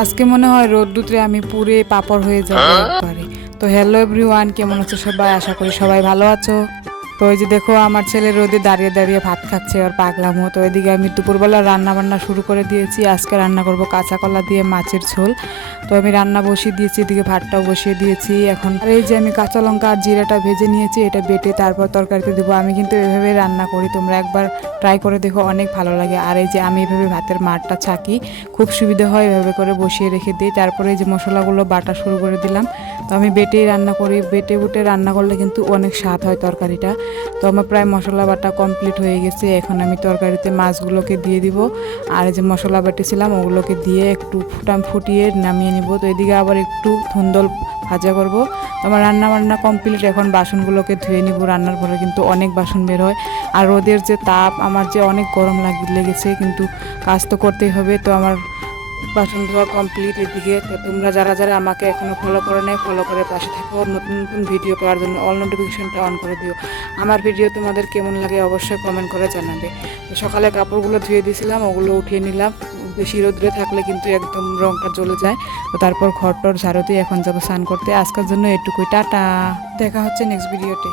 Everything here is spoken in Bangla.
আজকে মনে হয় রোদ্দুতে আমি পুরে পাপড় হয়ে যাব একবারে। তো হ্যালো এভরিওয়ান কেমন আছো সবাই? আশা করি সবাই ভালো আছো। ওই যে দেখো আমার ছেলে রোদে দাঁড়িয়ে দাঁড়িয়ে ভাত খাচ্ছে আর পাগলাম তো এদিকে আমি দুপুরবেলা রান্না বান্না শুরু করে দিয়েছি। আজকে রান্না করব কাঁচা কলা দিয়ে মাছের ঝোল। তো আমি রান্না বসিয়ে দিয়েছি, এদিকে ভাতটাও বসিয়ে দিয়েছি। এখন এই যে আমি কাঁচা লঙ্কা আর জিরাটা ভেজে নিয়েছি, এটা বেটে তারপর তরকারিতে দেবো। আমি কিন্তু এভাবে রান্না করি, তোমরা একবার ট্রাই করে দেখো, অনেক ভালো লাগে। আর এই যে আমি এভাবে ভাতের মারটা ছাকি, খুব সুবিধা হয় এভাবে করে বসিয়ে রেখে দিই। তারপরে এই যে মশলাগুলো, বাটা শুরু করে দিলাম। তো আমি বেটেই রান্না করি বেটে বুটে রান্না করলে কিন্তু অনেক স্বাদ হয় তরকারিটা। তো আমার প্রায় মশলা বাটা কমপ্লিট হয়ে গেছে। এখন আমি তরকারিতে মাছগুলোকে দিয়ে দিব। আর যে মশলা বাটিছিলাম ওগুলোকে দিয়ে একটু ফুটাম ফুটিয়ে নামিয়ে নিব। তো এদিকে আবার একটু ধুন্দল ভাজা করব। আমার রান্না বান্না কমপ্লিট এখন বাসনগুলোকে ধুয়ে নিব। রান্নার পরে কিন্তু অনেক বাসন বের হয়। আর রোদের যে তাপ, আমার যে অনেক গরম লাগি, লেগেছে, কিন্তু কাজ তো করতেই হবে। তো আমার বাসন ধোয়া কমপ্লিট এদিকে। তো তোমরা যারা যারা আমাকে এখনও ফলো করে নেয় ফলো করে পাশে থাকো। নতুন নতুন ভিডিও পাওয়ার জন্য অল নোটিফিকেশনটা অন করে দিও। আমার ভিডিও তোমাদের কেমন লাগে অবশ্যই কমেন্ট করে জানাবে। তো সকালে কাপড়গুলো ধুয়ে দিয়েছিলাম, ওগুলো উঠিয়ে নিলাম। বেশি রোদ্রে থাকলে কিন্তু একদম রঙটা জ্বলে যায়। তো তারপর ঘর টর ঝাড়ু দিয়ে এখন যাব স্নান করতে। আজকের জন্য এটুকুই। টাটা! দেখা হচ্ছে নেক্সট ভিডিওতে